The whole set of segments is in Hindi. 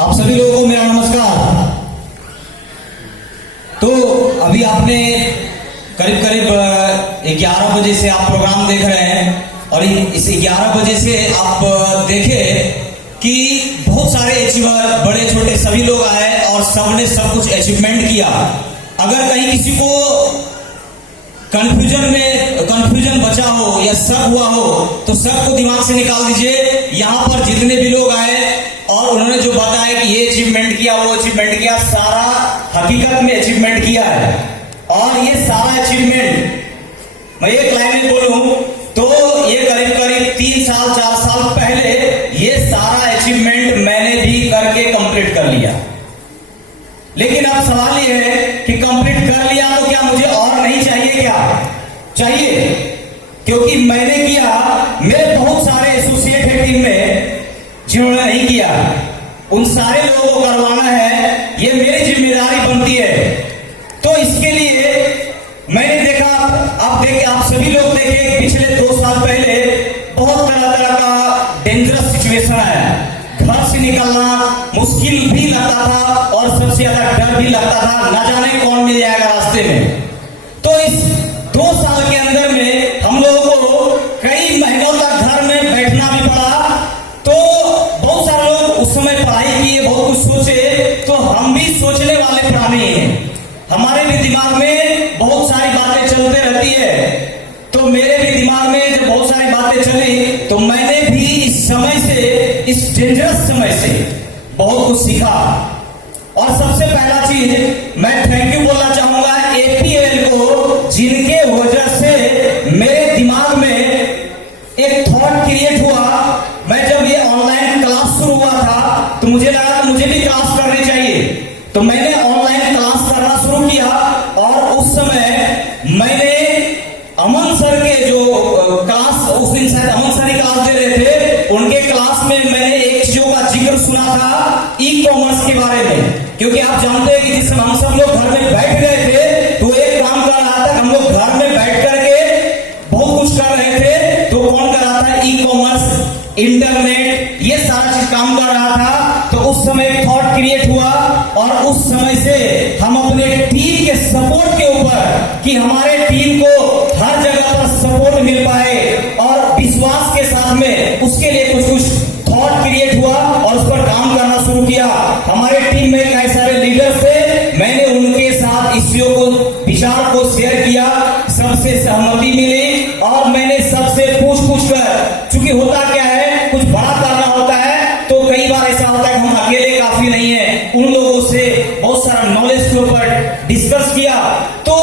आप सभी लोगों को मेरा नमस्कार। तो अभी आपने करीब करीब 11 बजे से आप प्रोग्राम देख रहे हैं और इस 11 बजे से आप देखे कि बहुत सारे अचीवर बड़े छोटे सभी लोग आए और सबने सब कुछ अचीवमेंट किया। अगर कहीं किसी को कंफ्यूजन बचा हो या शक हुआ हो तो शक को दिमाग से निकाल दीजिए। यहाँ पर जितने भी लोग आए और उन्होंने जो बताया कि ये अचीवमेंट किया वो अचीवमेंट किया, सारा हकीकत में अचीवमेंट किया है। और ये सारा अचीवमेंट मैं एक लाइन में बोलूं तो ये करीब करीब 3 साल 4 साल पहले ये सारा अचीवमेंट मैंने भी करके कंप्लीट कर लिया। लेकिन अब सवाल ये है कि कंप्लीट कर लिया तो क्या मुझे और नहीं चाहिए? क्या चाहिए? क्योंकि मैंने किया, मेरे बहुत सारे एसोसिएट है टीम में जिन्होंने नहीं किया, उन सारे लोगों को करवाना है, ये मेरी जिम्मेदारी बनती है। तो इसके लिए मैंने देखा, आप सभी लोग देखे पिछले 2 साल पहले बहुत तरह तरह का डेंजरस सिचुएशन आया। घर से निकलना मुश्किल भी लगता था और सबसे ज्यादा डर भी लगता था, ना जाने कौन मिल जाएगा रास्ते में। तो इस 2 साल के अंदर में हम लोगों को कई महीनों तक घर में बैठना भी पड़ा। तो बहुत सारे लोग उस समय पढ़ाई किए, बहुत कुछ सोचे, तो हम भी सोचने वाले प्राणी हैं। हमारे भी दिमाग में बहुत सारी बातें चलते रहती है। तो मेरे भी दिमाग में जब बहुत सारी बातें चली तो मैंने भी इस समय से, इस डेंजरस समय से बहुत कुछ सीखा। और सबसे पहला चीज मैं थैंक यू बोलना चाहूंगा APL को, जिनके वजह से मेरे दिमाग में एक थॉट क्रिएट हुआ। मैं जब ये ऑनलाइन क्लास शुरू हुआ था तो मुझे लगा मुझे भी क्लास करनी चाहिए, तो मैंने ऑनलाइन क्लास करना शुरू किया। और उस समय मैंने अमन सर के जो क्लास, उस दिन शायद अमन सर ही क्लास दे रहे थे, उनके क्लास में मैंने एक चीजों का जिक्र सुना था, ई-कॉमर्स के बारे में। क्योंकि आप जानते हैं कि जिस समय हम सब लोग घर में बैठ गए थे तो एक काम कर रहा था, हम लोग घर में बैठ करके बहुत कुछ कर रहे थे। तो कौन कर रहा था? ई-कॉमर्स, इंटरनेट, ये सारा चीज काम कर रहा था। तो उस समय एक थॉट क्रिएट हुआ और उस समय से हम अपने टीम के सपोर्ट के ऊपर, कि हमारे टीम को हर जगह पर सपोर्ट मिल पाए और विश्वास के साथ में, उसके लिए कुछ थॉट क्रिएट हुआ और उस पर काम करना शुरू किया। हमारे टीम में कई सारे लीडर्स थे, मैंने उनके साथ इस विचार को शेयर किया, सबसे सहमति मिली और मैंने सबसे पूछ कर, चूंकि होता क्या है, कुछ बड़ा करना होता है तो कई बार ऐसा होता है कि हम अकेले काफी नहीं है, उन लोगों से बहुत सारा नॉलेज के ऊपर डिस्कस किया। तो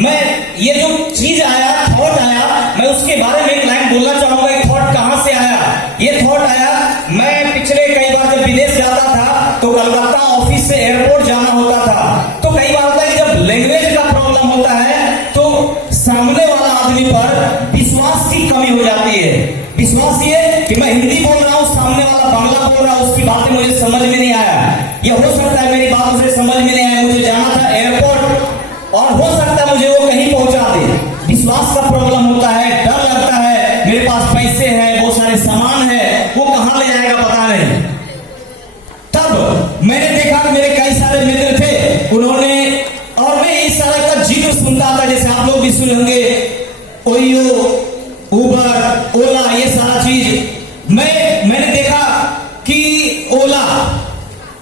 मैं ये जो चीज आया, थॉट आया, मैं उसके बारे में एक लाइन बोलना चाहूंगा। ये थॉट कहां से आया? ये थॉट आया, मैं पिछले कई बार जब विदेश जाता था तो कलकत्ता ऑफिस से एयरपोर्ट जाना होता था। तो कई बार होता है कि जब लैंग्वेज का प्रॉब्लम होता है तो सामने वाला आदमी पर विश्वास की कमी हो जाती है। विश्वास ये कि मैं हिंदी बोल रहा हूँ, सामने वाला बांग्ला बोल रहा है, उसकी बातें मुझे समझ में नहीं आया, या हो सकता है मेरी बात उसे समझ में नहीं आया, मुझे जाना था एयरपोर्ट और हो सकता है मुझे वो कहीं पहुंचा दे। विश्वास का प्रॉब्लम होता है, डर लगता है, मेरे पास पैसे हैं, बहुत सारे सामान है, वो कहां ले जाएगा पता नहीं। तब मैंने देखा कि मेरे कई सारे मित्र थे, उन्होंने, और मैं इस तरह का जिक्र सुनता था, जैसे आप लोग भी सुने होंगे, ओयो, उबर, ओला, ये सारा चीज मैंने देखा कि ओला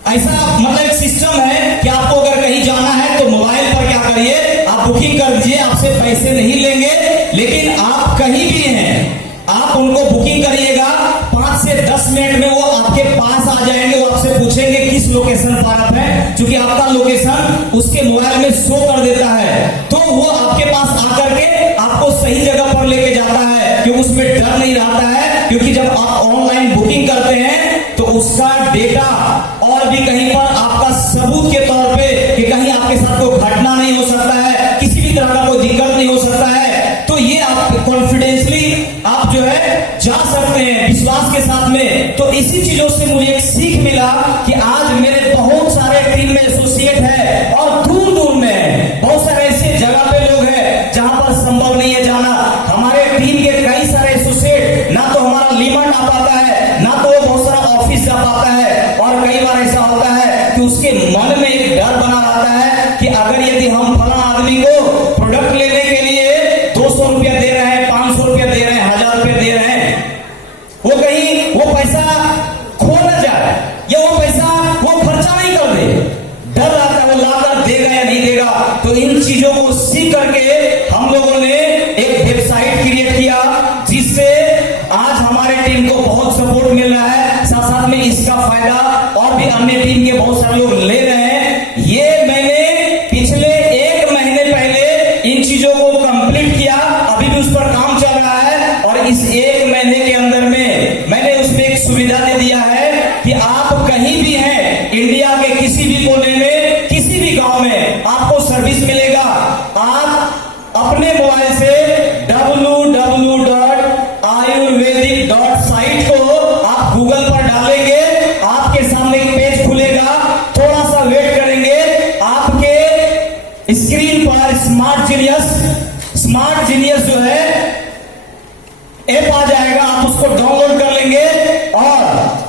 ऐसा मतलब एक सिस्टम है कि आपको अगर कहीं जाना है तो मोबाइल पर क्या करिए, आप बुकिंग कर दीजिए, आपसे पैसे नहीं लेंगे, लेकिन आप कहीं भी हैं, आप उनको बुकिंग करिएगा, 5 से 10 मिनट में वो आपके पास आ जाएंगे। वो आपसे पूछेंगे किस लोकेशन पर आप हैं, क्योंकि आपका लोकेशन उसके मोबाइल में शो कर देता है, तो वो आपके पास आकर के आपको सही जगह पर लेके जाता है, क्योंकि उसमें डर नहीं रहता है। क्योंकि जब आप ऑनलाइन बुकिंग करते हैं तो उसका डेटा और भी कहीं पर आपका सबूत के तौर पे, कि कहीं आपके साथ कोई घटना नहीं हो सकता है, किसी भी तरह का कोई दिक्कत नहीं हो सकता है, तो ये आप कॉन्फिडेंसली आप जो है जा सकते हैं विश्वास के साथ में। तो इसी चीजों से मुझे एक सीख मिला कि आज मेरे बहुत सारे टीम में एसोसिएट है और दूर दूर में बहुत सारे ऐसे जगह पे लोग हैं जहां पर संभव नहीं है जाना। हमारे टीम के कई सारे एसोसिएट, ना तो हमारा लिमिट आ पाता है, ना तो वो बहुत सारा ऑफिस जा पाता है, और कई बार नहीं देगा। तो इन चीजों को सीख करके हम लोगों ने एक वेबसाइट क्रिएट किया, जिससे आज हमारे टीम को बहुत सपोर्ट मिल रहा है। साथ साथ में इसका फायदा और भी अन्य टीम के बहुत सारे लोग ले रहे हैं। ये मैंने पिछले 1 महीने पहले इन चीजों को कंप्लीट किया, अभी भी उस पर काम चल रहा है। और इस 1 महीने के अंदर में मैंने उसमें एक सुविधा दे दिया है कि आप कहीं भी हैं, इंडिया के किसी भी कोने में, किसी भी गांव में आपको सर्विस मिलेगा। आप अपने मोबाइल से www.ayurvedic.site को आप गूगल पर डालेंगे, आपके सामने एक पेज खुलेगा, थोड़ा सा वेट करेंगे, आपके स्क्रीन पर स्मार्ट जीनियस जो है ऐप आ जाएगा। आप उसको डाउनलोड कर लेंगे और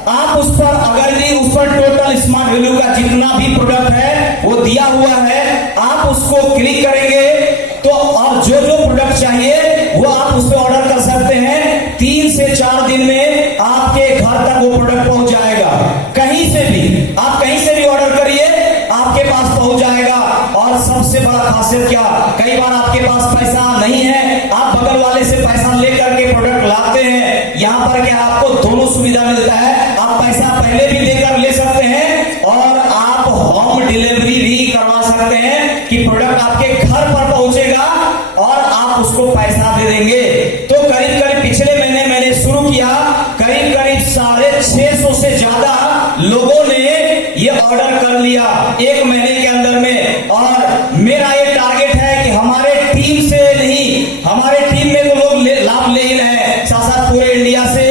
आप उस पर अगर भी उस पर टोटल स्मार्ट वैल्यू का जितना भी प्रोडक्ट है वो दिया हुआ है, आप उसको क्लिक करेंगे तो और जो जो प्रोडक्ट चाहिए वो आप उस पर ऑर्डर कर सकते हैं। 3 से 4 दिन में आपके घर तक वो प्रोडक्ट पहुंच जाएगा। कहीं से भी आप कहीं से भी ऑर्डर करिए, आपके पास पहुंच जाएगा। और सबसे बड़ा खासियत क्या, कई बार आपके पास पैसा नहीं है, आप बगल वाले से पैसा लेकर के प्रोडक्ट लाते हैं। यहाँ पर क्या आपको दोनों सुविधा मिलता है, आप पैसा पहले भी देकर ले सकते हैं और आप होम डिलीवरी भी करवा सकते हैं कि प्रोडक्ट आपके घर पर पहुंचेगा और आप उसको पैसा दे देंगे। तो करीब करीब पिछले महीने मैंने शुरू किया, करीब करीब 650 से ज्यादा लोगों ने ये ऑर्डर कर लिया 1 महीने के अंदर में। और मेरा ये टारगेट है कि हमारे टीम से नहीं, हमारे टीम में तो लोग लाभ ले ही रहे हैं, साथ साथ पूरे इंडिया से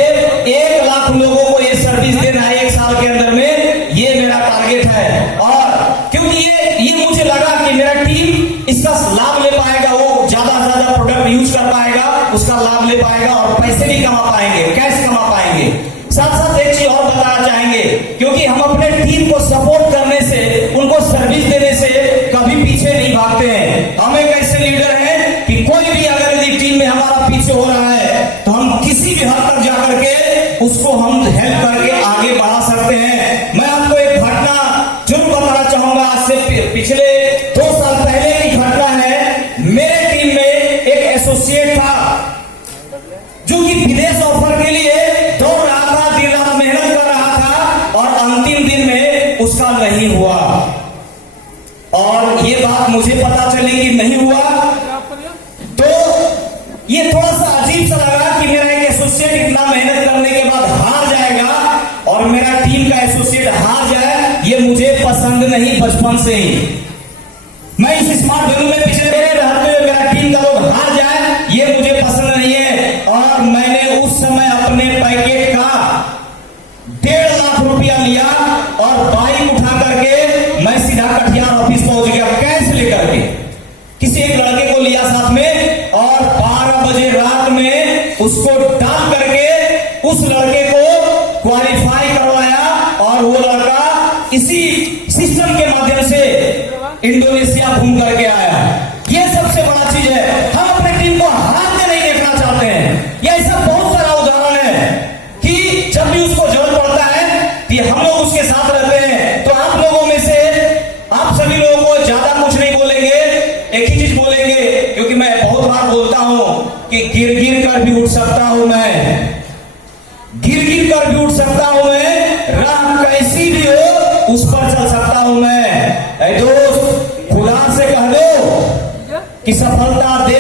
1 लाख लोगों को ये सर्विस देना है 1 साल के अंदर में, ये मेरा टारगेट है। और क्योंकि ये मुझे लगा कि मेरा टीम इसका लाभ ले पाएगा, वो ज्यादा से ज्यादा प्रोडक्ट यूज कर पाएगा, उसका लाभ ले पाएगा और पैसे भी कमा पाएंगे, कैश कमा पाएंगे। साथ साथ एक चीज और बताना चाहेंगे, क्योंकि हम अपने टीम को सपोर्ट करने से, उनको सर्विस देने से कभी पीछे नहीं भागते हैं। हम एक ऐसे लीडर हैं कि कोई भी अगर यदि टीम में हमारा पीछे हो रहा है तो हम किसी भी हद तक जाकर के उसको हम हेल्प करके आगे बढ़ा सकते हैं। मैं आपको एक घटना जरूर बताना चाहूंगा, आज से पिछले 2 साल पहले की घटना है। मेरे टीम में एक एसोसिएट था जो कि विदेश ऑफर के लिए दौड़ रहा था, दिन रात मेहनत कर रहा था और अंतिम दिन में उसका नहीं हुआ। और ये बात मुझे पता चली कि नहीं हुआ, तो ये थोड़ा सा अजीब सा लगा कि मेरा एक एसोसिएट इतना मेहनत करने के बाद हार जाएगा और मेरा टीम का एसोसिएट हार जाए, ये मुझे पसंद नहीं बचपन से ही। मैं इस स्मार्ट वैल्यू में पिछले मेरे रहते हुए मेरा टीम का लोग हार जाए, ये मुझे पसंद नहीं है। और मैंने उस समय अपने पैकेट का 1.5 लाख रुपया लिया और बाइक उठा करके मैं सीधा कटिहार ऑफिस पहुंच गया, कैश लेकर के। किसी एक लड़के को लिया साथ में और 12 बजे रात में उसको डाल करके उस लड़के को क्वालिफाई करवाया और वो लड़का इसी सिस्टम के माध्यम से इंडोनेशिया घूम करके आया। ये सबसे बड़ा चीज है, हम अपने टीम को हारते नहीं देखना चाहते हैं। ये ऐसा बहुत सारा उदाहरण है कि जब भी उसको जरूरत पड़ता है कि हम लोग उसके साथ रहते हैं। तो आप लोगों में से आप सभी लोगों को ज्यादा कुछ नहीं बोलेंगे, एक ही चीज बोलेंगे, क्योंकि मैं बहुत बार बोलता हूं कि गिर गिर कर भी उठ सकता हूं मैं, गिर गिर कर भी उठ सकता हूं मैं, राह कैसी भी हो उस पर चल सकता हूं मैं। दोस्त, खुदा से कह दो कि सफलता दे